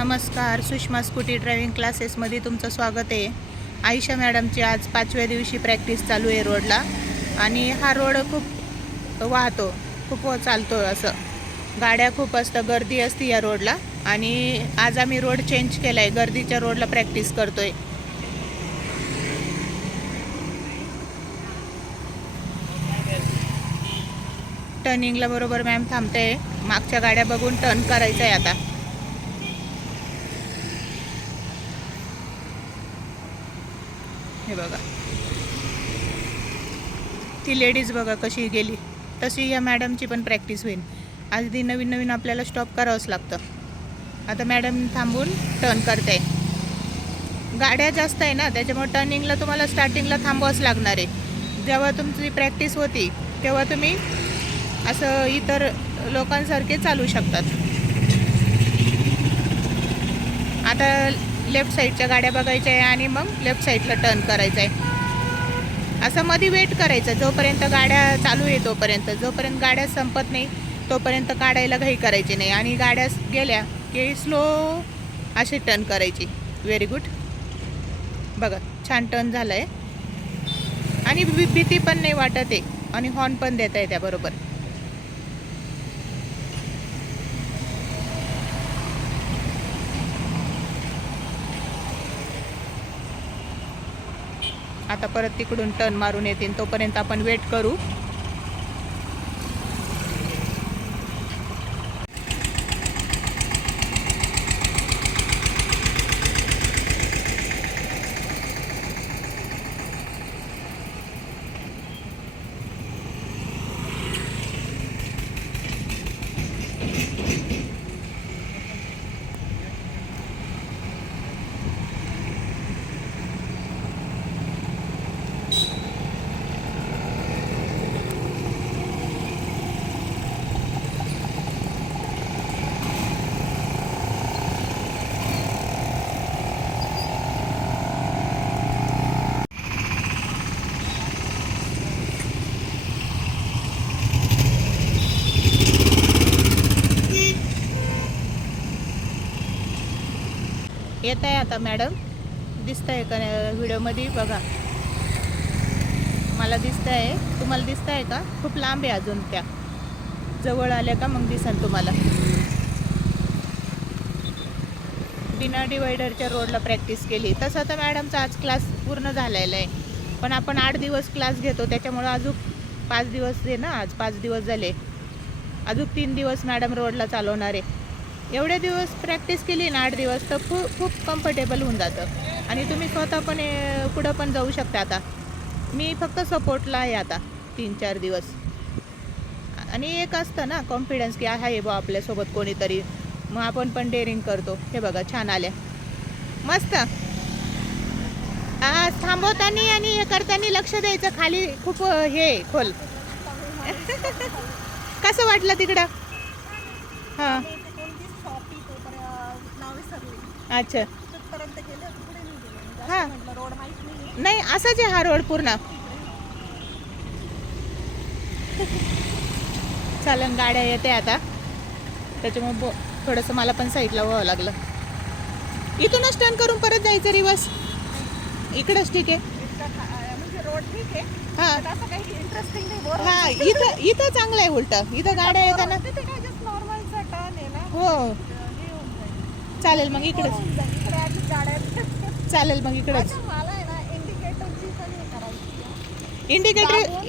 नमस्कार, Sushma scooty driving क्लासेसमध्ये तुमचं स्वागत आहे. आयशा मॅडमची आज 5व्या दिवशी प्रॅक्टिस चालू आहे रोडला. आणि हा रोड खूप वाहतो, खूप चालतो, असं गाड्या खूप असतं, गर्दी असते या रोडला. आणि आज आम्ही रोड चेंज केला आहे, गर्दीच्या रोडला प्रॅक्टिस करतोय. टर्निंगला बरोबर मॅम थांबते, मागच्या गाड्या बघून टर्न करायचं आहे आता. हे बघा, ती लेडीज बघा कशी गेली, तशी या मॅडमची पण प्रॅक्टिस होईल. अगदी नवीन नवीन आपल्याला स्टॉप करावंच लागतं. आता मॅडम थांबून टर्न करते. गाड्या जास्त आहे ना, त्याच्यामुळे टर्निंगला तुम्हाला स्टार्टिंगला थांबवावंच लागणार आहे. जेव्हा तुमची प्रॅक्टिस होती तेव्हा तुम्ही असं इतर लोकांसारखे चालू शकतात. आता लेफ्ट साईडच्या गाड्या बघायच्या आहे आणि मग लेफ्ट साईडला टर्न करायचं आहे. असं मध्ये वेट करायचं जोपर्यंत गाड्या चालू आहे तोपर्यंत. जोपर्यंत गाड्या संपत नाही तोपर्यंत काढायला घाई करायची नाही. आणि गाड्या गेल्या की स्लो असे टर्न करायची. Very good. बघा, छान टर्न झालं आहे आणि भीती पण नाही वाटत आहे आणि हॉर्न पण देता आहे त्याबरोबर. आता परत तिकडून टर्न मारून येतील, तोपर्यंत आपण वेट करू. येत आहे आता मॅडम, दिसत आहे का व्हिडिओमध्ये? बघा, मला दिसत आहे, तुम्हाला दिसत आहे का? खूप लांब आहे अजून. त्या जवळ आल्या का मग दिसन तुम्हाला. बिना डिवायडरच्या रोडला प्रॅक्टिस केली. तसं तर मॅडमचा आज क्लास पूर्ण झालेला आहे, पण आपण 8 दिवस क्लास घेतो, त्याच्यामुळं अजून 5 दिवस आहे ना. आज 5 दिवस झाले, अजून 3 दिवस मॅडम रोडला चालवणार आहे. एवढे दिवस प्रॅक्टिस केली ना, 8 दिवस, तर खूप कम्फर्टेबल होऊन जातं. आणि तुम्ही स्वतः पण पुढं पण जाऊ शकता. आता मी फक्त सपोर्टला आहे आता 3-4 दिवस. आणि एक असतं ना कॉन्फिडन्स की आहे बा आपल्यासोबत कोणीतरी, मग आपण पण डेअरिंग करतो. हे बघा, छान आल्या, मस्त. थांबवताना आणि हे करताना लक्ष द्यायचं. खाली खूप हे खोल. कसं वाटलं तिकडं? हां, अच्छा. हां, नाही, असाच आहे हा रोड पूर्ण. चालन, गाड्या येते आता, त्याच्यामुळे थोडंसं मला पण साईडला व्हावं लागलं. इथूनच टर्न करून परत जायचं रिवर्स. इकडंच ठीक आहे. हां हां, इथं चांगलं आहे. उलटं इथं गाड्या येताना. हो, चालेल मग इकडेच. चालेल मग इकडेच.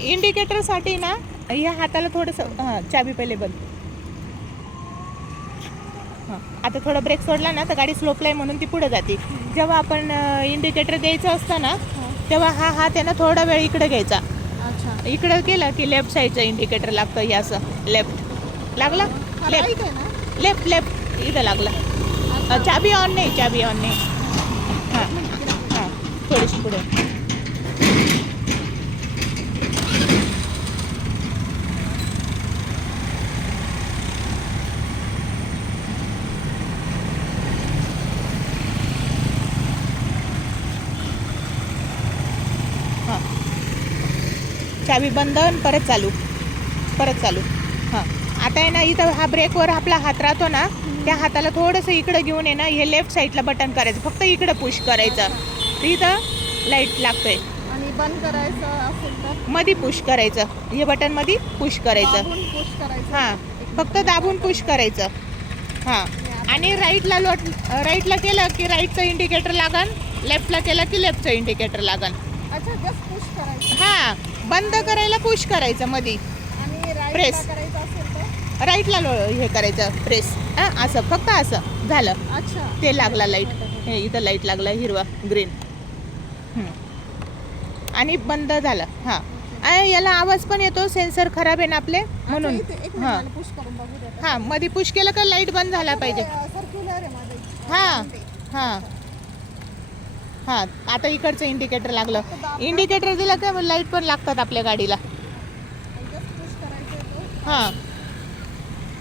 इंडिकेटरसाठी ना ह्या हाताला थोडंसं, हां, चाबी पहिले बंद. हां, आता थोडा ब्रेक सोडला ना तर गाडी स्लोपला आहे म्हणून ती पुढे जाते. जेव्हा आपण इंडिकेटर द्यायचं असतं ना, तेव्हा हा हात आहे ना थोडा वेळ इकडे घ्यायचा. इकडं केलं की लेफ्ट साईडचं इंडिकेटर लागतं. हे असं लेफ्ट लागला, लेफ्ट इथं लागला. चाबी ऑन नाही. हां हां, थोडीशी पुढे. हां, चाबी बंद, परत चालू. हां, आता आहे ना, इथं हा ब्रेकवर आपला हात राहतो ना, त्या हाताला थोडंसं इकडं घेऊन आहे ना, हे लेफ्ट साईडला बटन करायचं, फक्त इकडं पुश करायचं. तर इथं लाईट लागतंय. आणि बंद करायचं असेल तर मध्ये पुश करायचं, हे बटन मध्ये पुश करायचं. पुश करायचं. हां, फक्त दाबून पुश करायचं. हां, आणि राईटला केलं की राईटचं इंडिकेटर लागन, लेफ्टला केलं की लेफ्टचं इंडिकेटर लागन. अच्छा, जस्ट पुश करायचं. हां, बंद करायला पुश करायचं मध्ये. आणि Press. राईटला करायचं असेल तर राईटला हे करायचं प्रेस. हां, असं फक्त असं झालं. अच्छा. ते लागला लाईट. हे इथं लाईट लागला हिरवा ग्रीन. आणि बंद झालं. हां, आणि याला आवाज पण येतो, सेन्सर खराब आहे ना आपले म्हणून. हां पुश करून बघू द्या. हां, मध्ये पुश केलं का लाईट बंद झाला पाहिजे. सर्क्युलर आहे माझं. हां हां हां, आता इकडचं इंडिकेटर लागलं. इंडिकेटर दिलं का लाईट पण लागतात आपल्या गाडीला. जस्ट पुश करायचं. हां,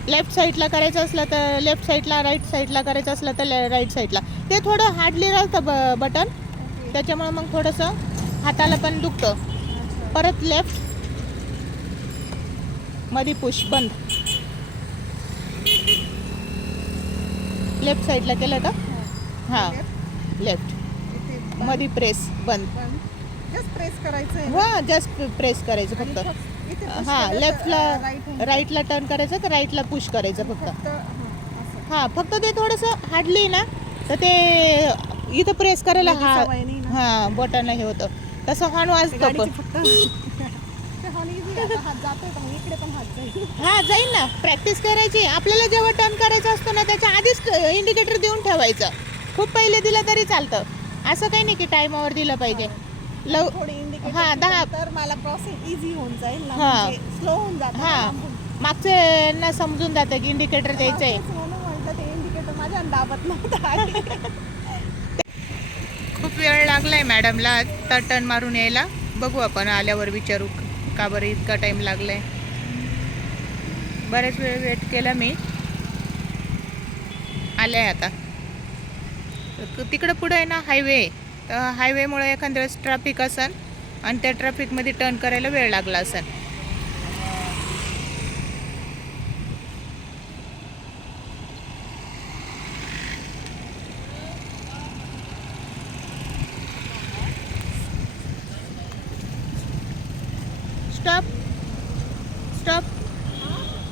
लेफ्ट साईडला करायचं असलं तर लेफ्ट साईडला, राईट साईडला करायचं असलं तर राईट साईडला. ते थोडं हार्डली राहतं बटन, त्याच्यामुळे मग थोडंसं हाताला पण दुखतं. परत लेफ्ट, मध्ये पुश, बंद. लेफ्ट साईडला केलं का? हां, लेफ्ट, मध्ये प्रेस, बंद. जस्ट प्रेस करायचं. हां, जस्ट प्रेस करायचं फक्त. हां, लेफ्टला, राईटला टर्न करायचं तर राईटला पुश करायचं फक्त. हां, फक्त ते थोडंसं हार्डली ना, तर ते इथं प्रेस करायला हां बटन हे होतं, तसं हॉर्न वाजतं पण. हां, जाईल ना, प्रॅक्टिस करायची. आपल्याला जेव्हा टर्न करायचं असतं ना, त्याच्या आधीच इंडिकेटर देऊन ठेवायचं. खूप पहिले दिलं तरी चालतं, असं काही नाही की टायमावर दिलं पाहिजे. हां, 10 तर मला क्रॉसिंग इझी होऊन जाईल ना, हां. स्लो होऊन जातं. हां, मागच्यांना समजून जातं की इंडिकेटर द्यायचं आहे. म्हणून म्हटलं ते इंडिकेटर माझ्या दाबत नव्हतं. खूप वेळ लागलाय मॅडमला आता टर्न मारून यायला. बघू आपण आल्यावर विचारू का बरं इतका टाईम लागलाय. बरेच वेळ वेट केला मी. आले आता. तिकडं पुढं आहे ना हायवे, तर हायवेमुळे एखाद्या वेळेस ट्रॅफिक असेल आणि त्या ट्रॅफिकमध्ये टर्न करायला वेळ लागला असेल. Stop stop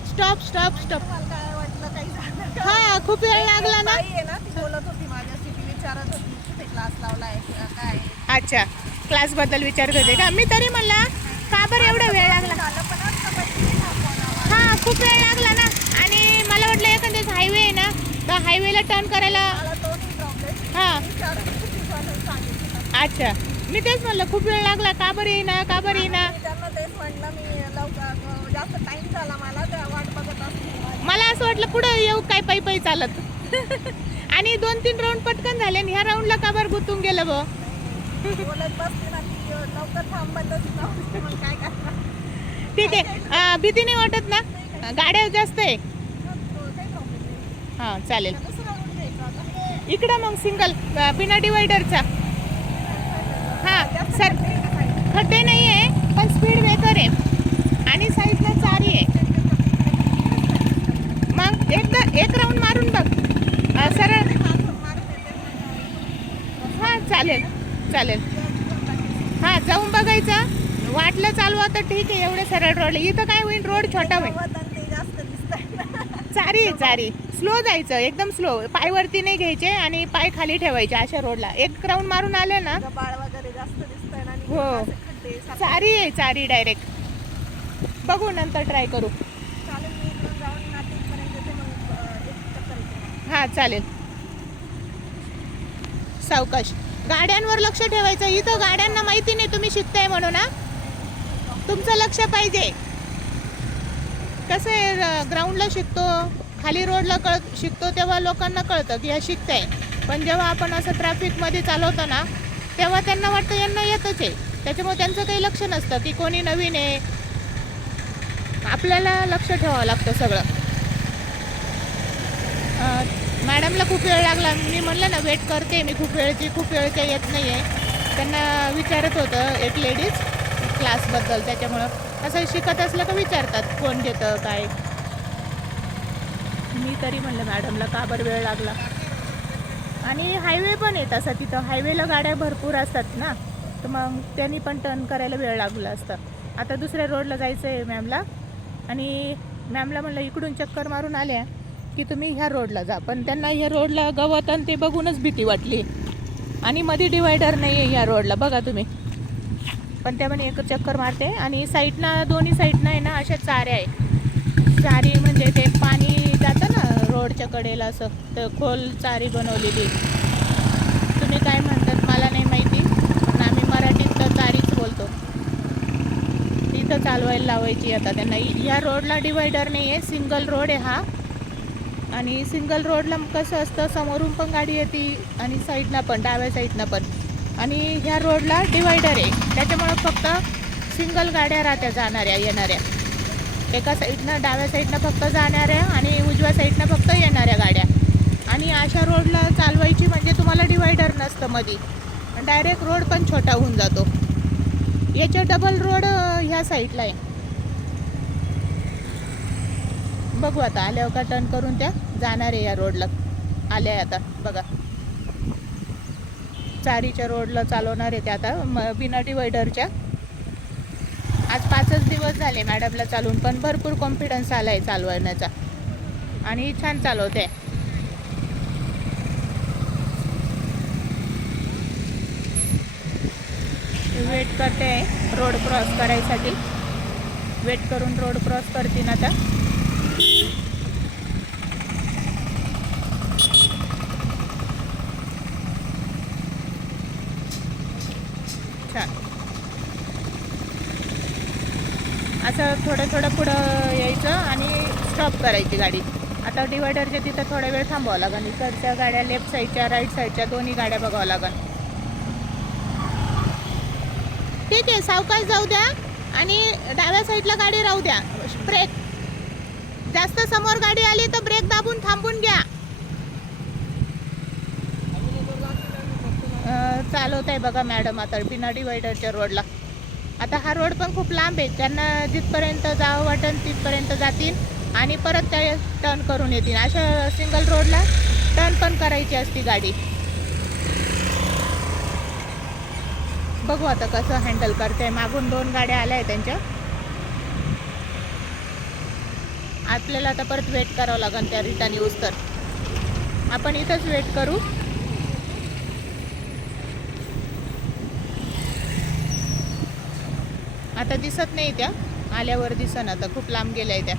stop stop stop. काय वाटलं काही झालं. हां, खूप वेळ लागला ना. ताई आहे ना, ती बोलत होती माझ्याशी, ती विचारत होती कुठे क्लास लावलाय काय. अच्छा, क्लासबद्दल विचारत होते का? मी तरी म्हणला का बरं एवढा वेळ लागला. हां, खूप वेळ लागला ना, आणि मला वाटलं एखाद्याच हायवे आहे ना, तर हायवेला टर्न करायला. हां, अच्छा, मी तेच म्हणलं खूप वेळ लागला, का बरं येईना का बरं येईना. त्यांना तेच म्हटलं, मी लवकर जास्त टाइम झाला मला, त्या वाट बघत असते. मला असं वाटलं पुढं येऊ काय पायी पायी चालत. आणि 2-3 राऊंड पटकन झाले आणि ह्या राऊंडला का बरं गुंतून गेलं बघ. बोलत बसते ना ती, लवकर थांबतच नव्हती, मग काय करणार. ठीक आहे, भीती नाही वाटत ना, गाड्या जास्त आहे. हां, चालेल. इकडं मग सिंगल बिना डिवायडरचा. हां सर, खड्डे नाही आहे पण स्पीड ब्रेकर आहे आणि साईडला चारी आहे. मग एक राऊंड मारून बघ सरळ. हां, चालेल चालेल. हां, जाऊन बघायचं, वाटलं चालू तर ठीक आहे. एवढं सरळ रोड इथं काय होईल, रोड छोटा होईल. चारी आहे, चारी. स्लो जायचं, एकदम स्लो, पायवरती नाही घ्यायचे आणि पाय खाली ठेवायचे अशा रोडला. एक राऊंड मारून आले ना. हो, चारी आहे, चारी डायरेक्ट. बघू नंतर ट्राय करू. हां, चालेल. सावकाश, गाड्यांवर लक्ष ठेवायचं. इथं गाड्यांना माहिती नाही तुम्ही शिकताय म्हणून ना, तुमचं लक्ष पाहिजे. कसं आहे, ग्राउंडला शिकतो, खाली रोडला शिकतो तेव्हा लोकांना कळतं की ह्या शिकताय. पण जेव्हा आपण असं ट्रॅफिकमध्ये चालवतो ना, तेव्हा त्यांना वाटतं यांना येतच आहे, त्याच्यामुळे त्यांचं काही लक्ष नसतं की कोणी नवीन आहे. आपल्याला लक्ष ठेवावं लागतं सगळं. मॅडमला खूप वेळ लागला. मी म्हणलं ना वेट करते मी खूप वेळ काही येत नाही आहे. त्यांना विचारत होतं एक लेडीज क्लासबद्दल, त्याच्यामुळं असं शिकत असलं का विचारतात कोण घेतं काय. मी तरी म्हणलं मॅडमला का बरं वेळ लागला. आणि हायवे पण आहे तसा, तिथं हायवेला गाड्या भरपूर असतात ना, तर मग त्यांनी पण टर्न करायला वेळ लागला असता. आता दुसऱ्या रोडला जायचं आहे मॅमला, आणि मॅमला म्हणलं इकडून चक्कर मारून आल्या की तुम्ही ह्या रोडला जा, पण त्यांना ह्या रोडला गवत आणि ते बघूनच भीती वाटली. आणि मध्ये डिवायडर नाही आहे ह्या रोडला बघा तुम्ही, पण त्या म्हणे एक चक्कर मारते. आणि साईडनं दोन्ही साईडनं आहे ना अशा चाऱ्या आहे. चारी म्हणजे ते पाणी जातं ना रोडच्या कडेला, असं तर खोल चारी बनवलेली. तुम्ही काय म्हणतात मला नाही माहिती, पण आम्ही मराठीत तर चारीच बोलतो. तिथं चालवायला लावायची आता त्यांना. या रोडला डिवायडर नाही आहे, सिंगल रोड आहे हा. आणि सिंगल रोडला कसं असतं, समोरून पण गाडी येते आणि साईडनं पण, डाव्या साईडनं पण. आणि ह्या रोडला डिवायडर आहे, त्याच्यामुळं फक्त सिंगल गाड्या राहत्या जाणाऱ्या येणाऱ्या. एका साईडनं डाव्या साईडनं फक्त जाणाऱ्या आणि उजव्या साईडनं फक्त येणाऱ्या गाड्या. आणि अशा रोडला चालवायची म्हणजे तुम्हाला डिवायडर नसतं मध्ये, डायरेक्ट रोड पण छोटा होऊन जातो. याच्या डबल रोड ह्या साईडला आहे. बघू आता आल्यावर का टर्न करून त्या जाणार आहे या रोडला. आल्या आहे आता बघा, चारीच्या रोडला चालवणार आहे ते आता बिना डिवायडरच्या. आज 5च दिवस झाले मॅडमला चालवून, पण भरपूर कॉन्फिडन्स आला आहे चालवण्याचा आणि छान चालवते. वेट करते रोड क्रॉस करायसाठी, वेट करून रोड क्रॉस करतील आता. छान असं थोडं थोडं पुढं यायचं आणि स्टॉप करायची गाडी. आता डिवायडरच्या तिथं थोडा वेळ थांबावं लागेल. इकडच्या गाड्या लेफ्ट साईडच्या राईट साईडच्या दोन्ही गाड्या बघावं लागेल. ठीक आहे, सावकाश जाऊ द्या आणि डाव्या साईडला गाडी राहू द्या. ब्रेक जास्त समोर गाडी आली तर ब्रेक दाबून थांबून घ्या. चालवत आहे बघा मॅडम आता बिना डिवायडरच्या रोडला. आता हा रोड पण खूप लांब आहे, त्यांना जिथपर्यंत जावं वाटेल तिथपर्यंत जातील आणि परत त्या टर्न करून येतील. अशा सिंगल रोडला टर्न पण करायची असती गाडी. बघू आता कसं हँडल करते. मागून 2 गाड्या आल्या आहे त्यांच्या. आपल्याला आता परत वेट करावं लागेल त्या रिटर्न येऊस तर. आपण इथंच वेट करू. आता दिसत नाही त्या, आल्यावर दिसन. आता खूप लांब गेल्या त्या.